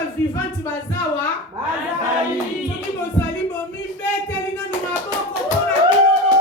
ba vivant bazawa bazali soki bozali bomi beteli nanu maboko pona bino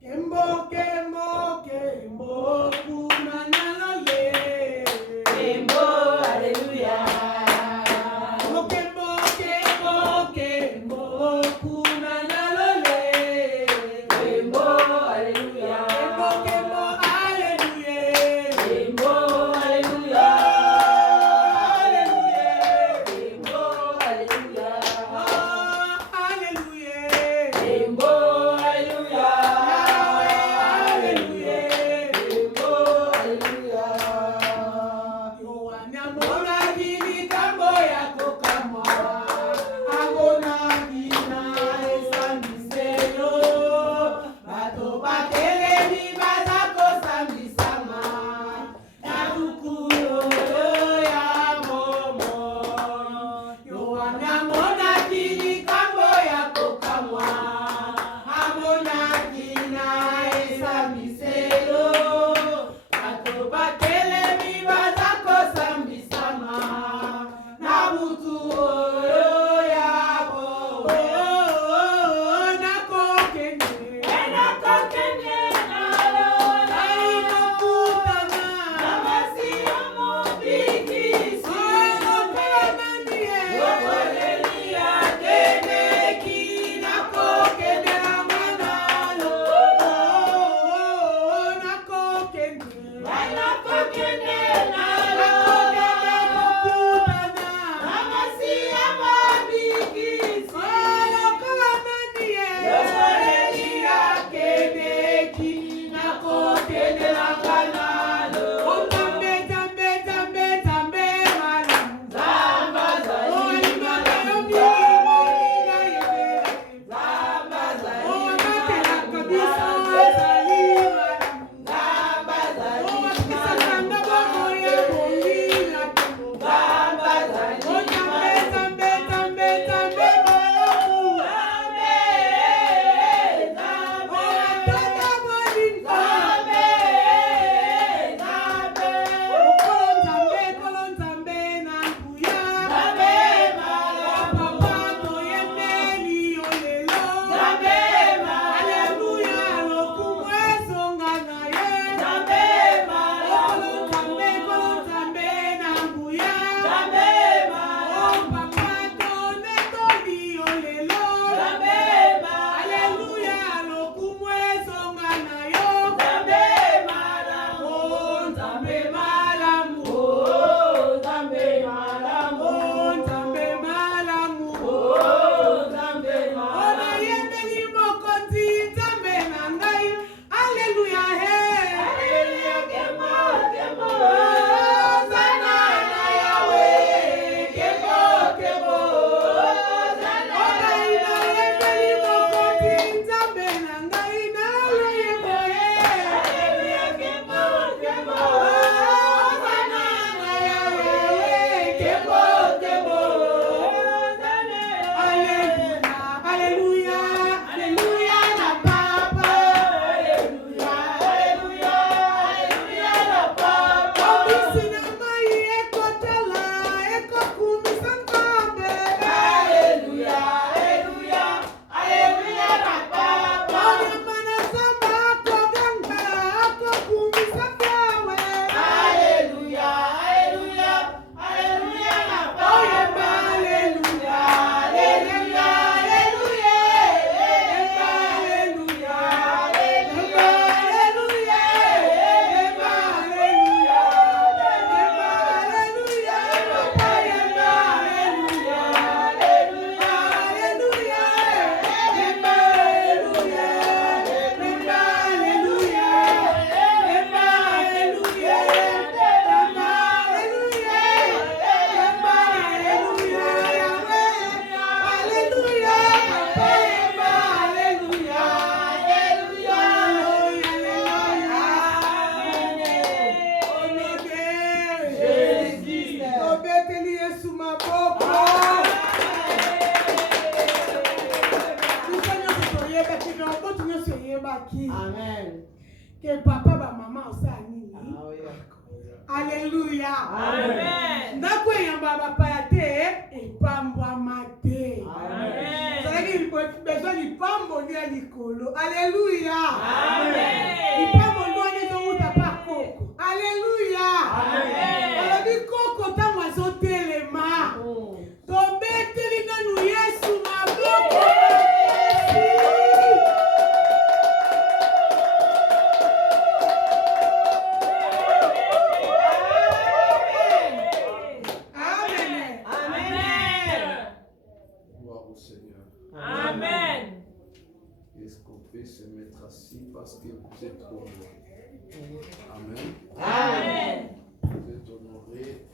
Kembo, kembo, kembo, kumanalole. Kembo, hallelujah. Kembo, kembo, kembo, kumanalole. Kembo, hallelujah. Baki. Amen. Que papa ba maman osani. Alléluia. Amen. Ndako yamba ba payate epambwa mate. Amen. Zalaki besoin lipambo ndia likolo. Alléluia. Amen. Lipambo ndio ndio uta pa koko. Alléluia. Amen. Alabi koko tango azotelema. Tobeteli nanu Yesu maboko. Se mettre assis parce que vous êtes honorés. Amen. Amen. Vous êtes honorés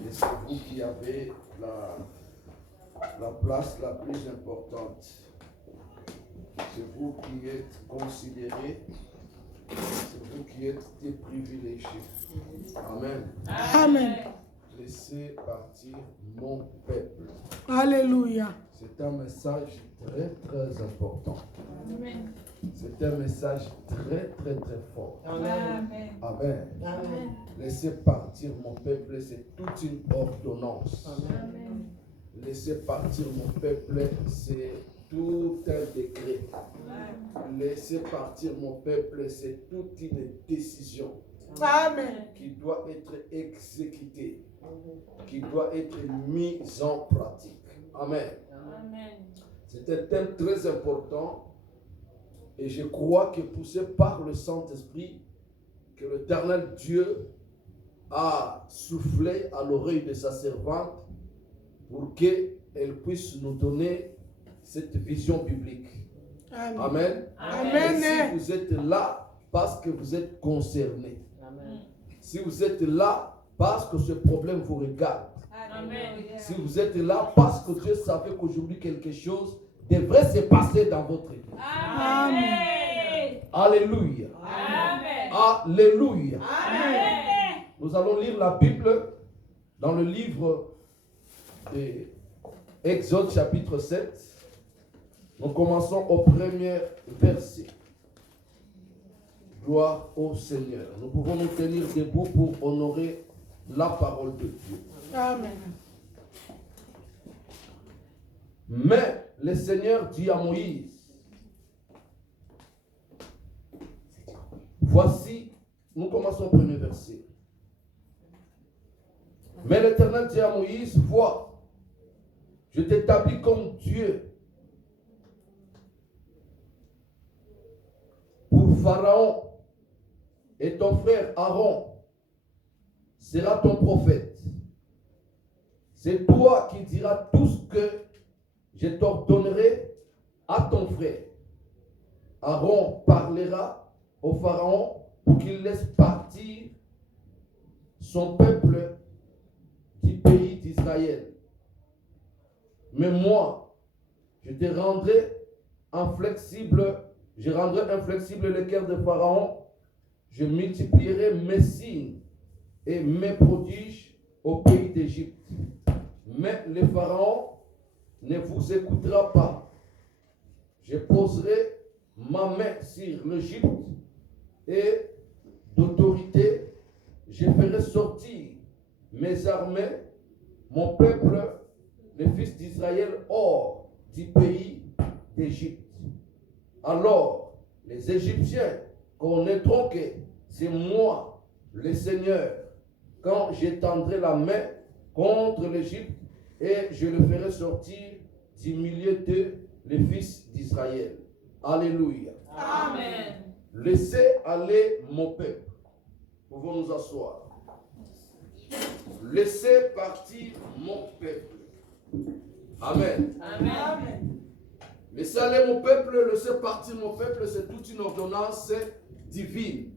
et c'est vous qui avez la place la plus importante. C'est vous qui êtes considérés. C'est vous qui êtes des privilégiés. Amen. Amen. Laissez partir mon peuple. Alléluia. C'est un message très très important. Amen. C'est un message très très très fort. Amen. Amen. Amen. Laissez partir mon peuple, c'est toute une ordonnance. Amen. Laissez partir mon peuple, c'est tout un décret. Laissez partir mon peuple, c'est toute une décision. Amen. Qui doit être exécutée, qui doit être mise en pratique. Amen. Amen. C'est un thème très important et je crois que poussé par le Saint-Esprit, que l'Éternel Dieu a soufflé à l'oreille de sa servante pour qu'elle puisse nous donner cette vision biblique. Amen. Amen. Amen. Et si vous êtes là, parce que vous êtes concernés. Amen. Si vous êtes là, parce que ce problème vous regarde. Amen. Si vous êtes là, parce que Dieu savait qu'aujourd'hui quelque chose devrait se passer dans votre vie. Amen. Alléluia. Amen. Alléluia. Amen. Nous allons lire la Bible dans le livre d'Exode chapitre 7. Nous commençons au premier verset. Gloire au Seigneur. Nous pouvons nous tenir debout pour honorer la parole de Dieu. Amen. Mais le Seigneur dit à Moïse, voici, nous commençons au premier verset. Mais l'Éternel dit à Moïse, vois, je t'établis comme Dieu pour Pharaon et ton frère Aaron sera ton prophète. C'est toi qui diras tout ce que je t'ordonnerai à ton frère. Aaron parlera au Pharaon pour qu'il laisse partir son peuple du pays d'Israël. Mais moi, je rendrai inflexible le cœur de Pharaon. Je multiplierai mes signes et mes prodiges au pays d'Égypte. Mais le Pharaon ne vous écoutera pas. Je poserai ma main sur l'Égypte et d'autorité, je ferai sortir mes armées, mon peuple, les fils d'Israël, hors du pays d'Égypte. Alors, les Égyptiens connaîtront que c'est moi, le Seigneur, quand j'étendrai la main contre l'Égypte et je le ferai sortir du milieu de les fils d'Israël. Alléluia. Amen. Laissez aller mon peuple. Pouvons nous asseoir. Laissez partir mon peuple. Amen. Amen. Laissez aller mon peuple, laissez partir mon peuple, c'est toute une ordonnance divine.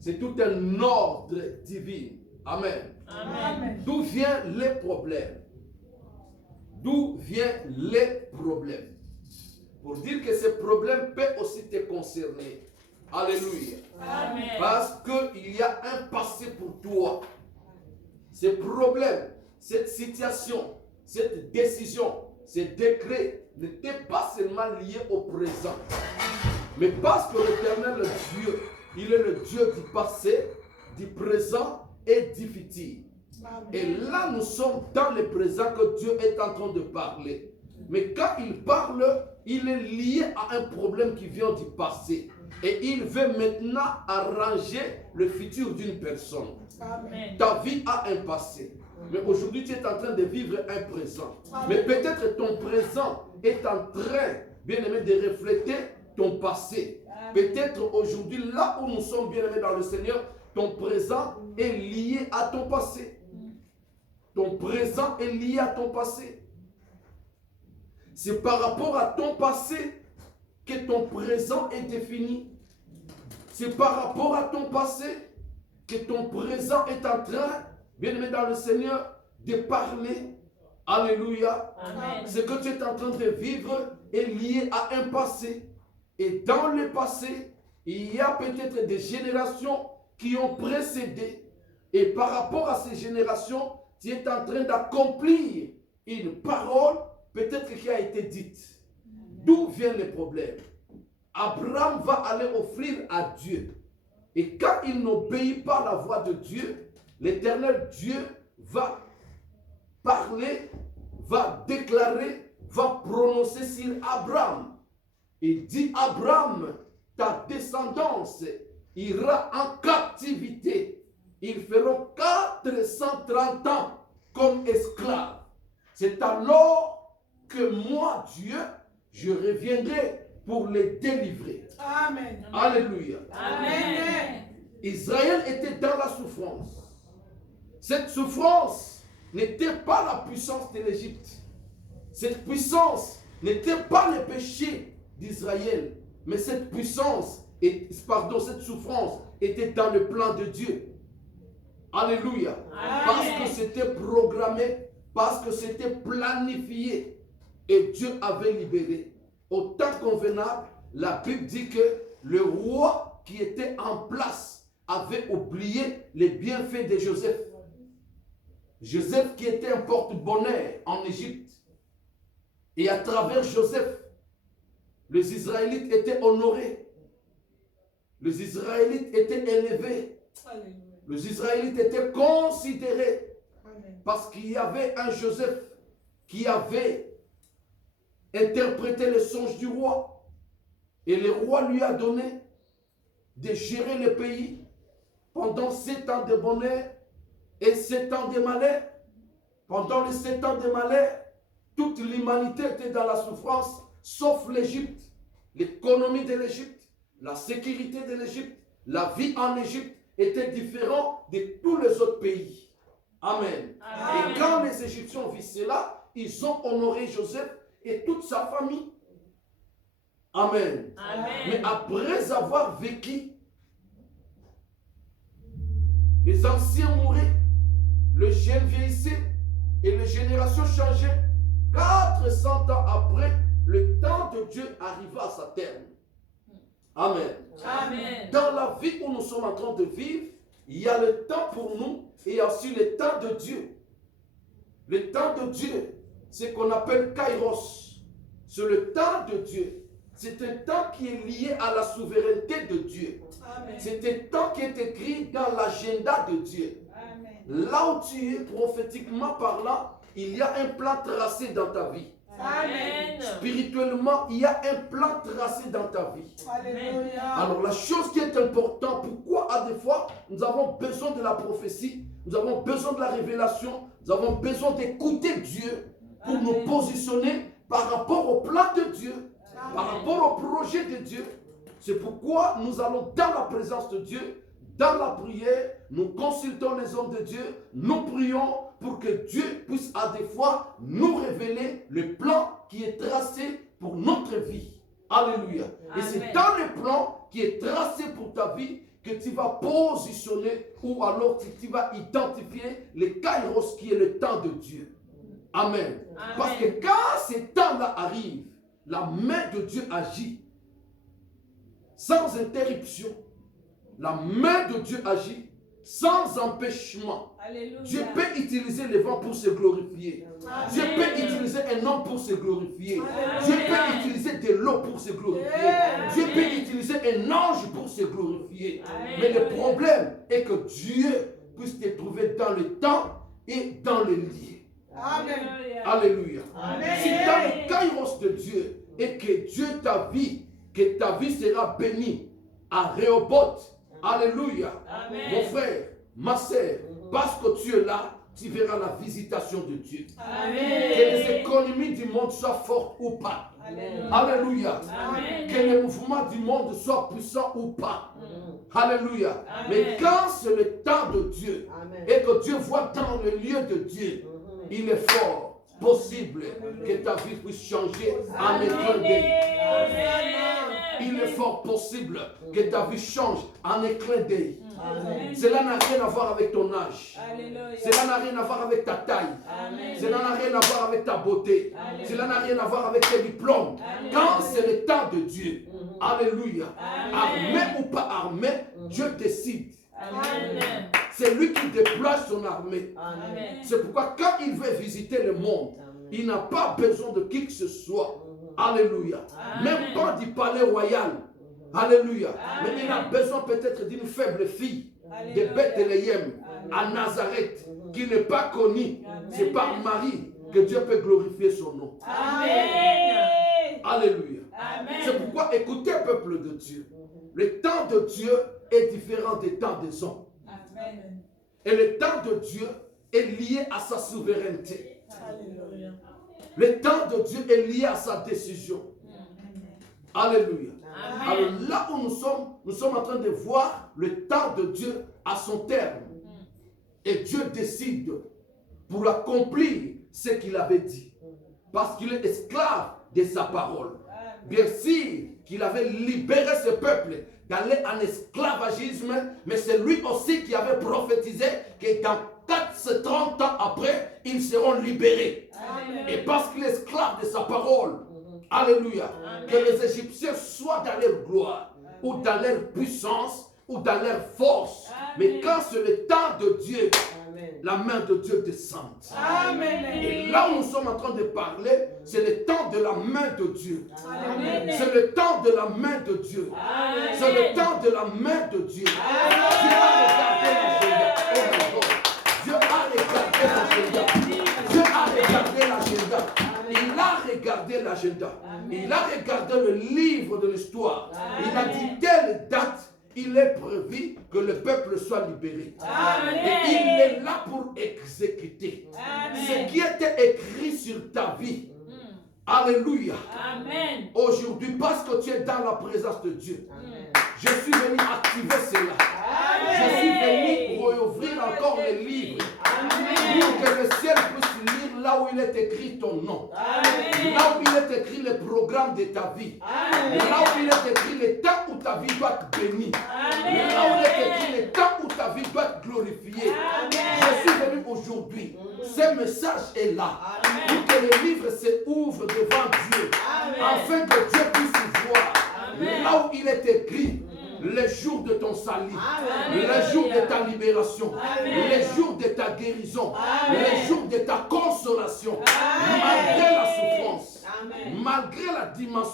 C'est tout un ordre divin. Amen. Amen. D'où viennent les problèmes? D'où viennent les problèmes? Pour dire que ces problèmes peuvent aussi te concerner. Alléluia. Amen. Parce qu'il y a un passé pour toi. Ces problèmes, cette situation, cette décision, ces décrets n'étaient pas seulement liés au présent, Mais parce que l'Éternel Dieu, il est le Dieu du passé, du présent et du futur. Et là, nous sommes dans le présent que Dieu est en train de parler. Mais quand il parle, il est lié à un problème qui vient du passé. Et il veut maintenant arranger le futur d'une personne. Amen. Ta vie a un passé. Mais aujourd'hui, tu es en train de vivre un présent. Mais peut-être ton présent est en train, bien aimé, de refléter ton passé. Peut-être aujourd'hui, là où nous sommes bien aimés dans le Seigneur, ton présent est lié à ton passé. Ton présent est lié à ton passé. C'est par rapport à ton passé que ton présent est défini. C'est par rapport à ton passé que ton présent est en train, bien aimé dans le Seigneur, de parler. Alléluia. Amen. Ce que tu es en train de vivre est lié à un passé. Et dans le passé, il y a peut-être des générations qui ont précédé. Et par rapport à ces générations, tu es en train d'accomplir une parole peut-être qui a été dite. D'où vient le problème? Abraham va aller offrir à Dieu. Et quand il n'obéit pas à la voix de Dieu, l'Éternel Dieu va parler, va déclarer, va prononcer sur Abraham. Il dit, Abraham, ta descendance ira en captivité. Ils feront 430 ans comme esclaves. C'est alors que moi, Dieu, je reviendrai pour les délivrer. Amen. Alléluia. Amen. Israël était dans la souffrance. Cette souffrance n'était pas la puissance de l'Égypte. Cette puissance n'était pas le péché d'Israël. Mais cette puissance, cette souffrance était dans le plan de Dieu. Alléluia. Amen. Parce que c'était programmé, parce que c'était planifié. Et Dieu avait libéré. Au temps convenable, la Bible dit que le roi qui était en place avait oublié les bienfaits de Joseph. Joseph qui était un porte-bonheur en Égypte. Et à travers Joseph, les Israélites étaient honorés. Les Israélites étaient élevés. Les Israélites étaient considérés. Parce qu'il y avait un Joseph qui avait interprété les songes du roi. Et le roi lui a donné de gérer le pays pendant 7 ans de bonheur et 7 ans de malheur. Pendant les 7 ans de malheur, toute l'humanité était dans la souffrance, sauf l'Égypte. L'économie de l'Égypte, la sécurité de l'Égypte, la vie en Égypte était différente de tous les autres pays. Amen. Amen. Et quand les Égyptiens ont vu cela, ils ont honoré Joseph et toute sa famille. Amen. Amen. Mais après avoir vécu, les anciens mouraient, le jeune vieillissait et les générations changeaient. 400 ans après, le temps de Dieu arriva à sa terme. Amen. Amen. Dans la vie où nous sommes en train de vivre, il y a le temps pour nous et il y a aussi le temps de Dieu. Le temps de Dieu, c'est ce qu'on appelle Kairos. C'est le temps de Dieu. C'est un temps qui est lié à la souveraineté de Dieu. C'est un temps qui est écrit dans l'agenda de Dieu. Amen. Là où tu es, prophétiquement parlant, il y a un plan tracé dans ta vie. Amen. Spirituellement, il y a un plan tracé dans ta vie. Alléluia. Alors la chose qui est importante, pourquoi à des fois nous avons besoin de la prophétie, nous avons besoin de la révélation, nous avons besoin d'écouter Dieu pour nous positionner par rapport au plan de Dieu, par rapport au projet de Dieu. C'est pourquoi nous allons dans la présence de Dieu, dans la prière, nous consultons les hommes de Dieu, nous prions pour que Dieu puisse à des fois nous révéler le plan qui est tracé pour notre vie. Alléluia. Et c'est dans le plan qui est tracé pour ta vie que tu vas positionner ou alors tu vas identifier le kairos qui est le temps de Dieu. Amen. Amen. Parce que quand ces temps-là arrivent, la main de Dieu agit sans interruption. La main de Dieu agit sans empêchement. Alléluia. Dieu peut utiliser le vent pour se glorifier. Amen. Dieu peut utiliser un homme pour se glorifier. Amen. Dieu peut utiliser de l'eau pour se glorifier. Amen. Dieu peut utiliser un ange pour se glorifier. Amen. Mais le problème est que Dieu puisse te trouver dans le temps et dans le lieu. Amen. Alléluia. Amen. Si dans le kairos de Dieu et que Dieu t'a vu, que ta vie sera bénie à Rehoboth. Alléluia. Amen. Mon frère, ma sœur, parce que tu es là, tu verras la visitation de Dieu. Amen. Que les économies du monde soient fortes ou pas. Amen. Alléluia. Amen. Que les mouvements du monde soient puissants ou pas. Alléluia. Amen. Mais quand c'est le temps de Dieu et que Dieu voit dans le lieu de Dieu, il est fort possible que ta vie puisse changer en un clin d'œil. Il est fort possible que ta vie change en un clin d'œil. Cela n'a rien à voir avec ton âge. Cela n'a rien à voir avec ta taille. Cela n'a rien à voir avec ta beauté. Cela n'a rien à voir avec tes diplômes. Quand c'est le temps de Dieu, alléluia, armé ou pas armé, Dieu décide. Amen. C'est lui qui déploie son armée. Amen. C'est pourquoi quand il veut visiter le monde, il n'a pas besoin de qui que ce soit. Alléluia. Amen. Même pas du palais royal. Alléluia. Amen. Mais il a besoin peut-être d'une faible fille de Alléluia. Bethléem à Nazareth qui n'est pas connue. C'est par Marie que Dieu peut glorifier son nom. Amen. Alléluia. Amen. C'est pourquoi écoutez, peuple de Dieu. Le temps de Dieu est différent des temps des hommes. Amen. Et le temps de Dieu est lié à sa souveraineté. Alléluia. Le temps de Dieu est lié à sa décision. Alléluia. Amen. Alors là où nous sommes en train de voir le temps de Dieu à son terme. Et Dieu décide pour accomplir ce qu'il avait dit. Parce qu'il est esclave de sa parole. Bien sûr qu'il avait libéré ce peuple d'aller en esclavagisme, mais c'est lui aussi qui avait prophétisé que dans 430 ans après, ils seront libérés. Amen. Et parce qu'il est esclave de sa parole, alléluia, que les Égyptiens soient dans leur gloire, ou dans leur puissance, ou dans leur force. Mais quand c'est le temps de Dieu, la main de Dieu descend. Amen. Et là où nous sommes en train de parler, c'est le temps de la main de Dieu. Amen. C'est le temps de la main de Dieu. Amen. C'est le temps de la main de Dieu. Dieu a regardé l'agenda. Dieu a regardé l'agenda. Il a regardé l'agenda. Il a regardé le livre de l'histoire. Il a dit telle date, il est prévu que le peuple soit libéré. Et il est là pour exécuter ce qui était écrit sur ta vie. Alléluia. Amen. Aujourd'hui, parce que tu es dans la présence de Dieu, je suis venu activer cela. Je suis venu rouvrir encore les livres pour que le ciel puisse lire là où il est écrit ton nom. Là où il est écrit le programme de ta vie. Là où il est écrit le temps où ta vie doit être bénie. Là où il est écrit le temps où ta vie doit être glorifiée. Je suis venu aujourd'hui. Ce message est là. Pour que le livre se ouvre devant Dieu. Afin que Dieu puisse voir. Là où il est écrit. Les jours de ton salut, les jours de ta libération, les jours de ta guérison, les jours de ta consolation, malgré la souffrance, malgré la dimension